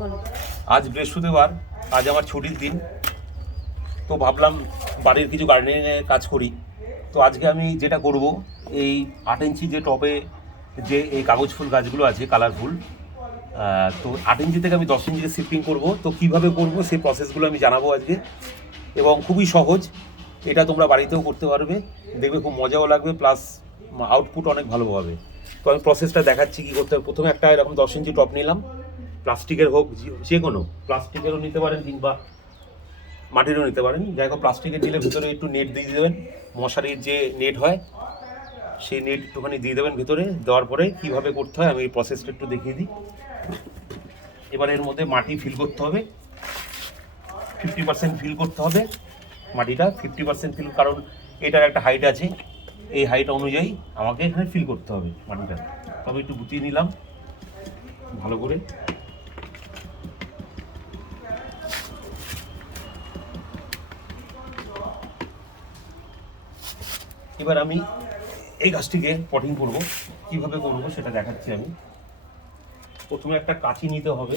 বলো। আজ বৃহস্পতিবার, আজ আমার ছুটির দিন। তো ভাবলাম বাড়ির কিছু গার্ডেনিংয়ের কাজ করি। তো আজকে আমি যেটা করব, এই 8 ইঞ্চি যে টবে যে এই কাগজ ফুল গাছগুলো আছে কালারফুল, তো 8 ইঞ্চি থেকে আমি 10 ইঞ্চিতে শিফটিং করব। তো কিভাবে করব সেই প্রসেসগুলো আমি জানাবো আজকে, এবং খুবই সহজ। এটা তোমরা বাড়িতেও করতে পারবে, দেখবে খুব মজাও লাগবে, প্লাস আউটপুট অনেক ভালো হবে। তো আমি প্রসেসটা দেখাচ্ছি কী করতে হবে। প্রথমে একটা এরকম 10 ইঞ্চি টব নিলাম, প্লাস্টিকের হোক, যে কোনো প্লাস্টিকেরও নিতে পারেন কিংবা মাটিরও নিতে পারেন। যাই হোক, প্লাস্টিকের দিলে ভিতরে একটু নেট দিয়ে দেবেন, মশারির যে নেট হয় সেই নেট একটুখানি দিয়ে দেবেন ভিতরে। দেওয়ার পরে কীভাবে করতে হয় আমি এই প্রসেসটা একটু দেখিয়ে দিই। এবার এর মধ্যে মাটি ফিল করতে হবে, 50% ফিল করতে হবে মাটিটা, 50% ফিল, কারণ এটার একটা হাইট আছে, এই হাইট অনুযায়ী আমাকে এখানে ফিল করতে হবে মাটিটা। তবে একটু গুটিয়ে নিলাম ভালো করে। এবার আমি এই গাছটিকে পটিং করব, কিভাবে করব সেটা দেখাচ্ছি আমি। প্রথমে একটা কাঁচি নিতে হবে,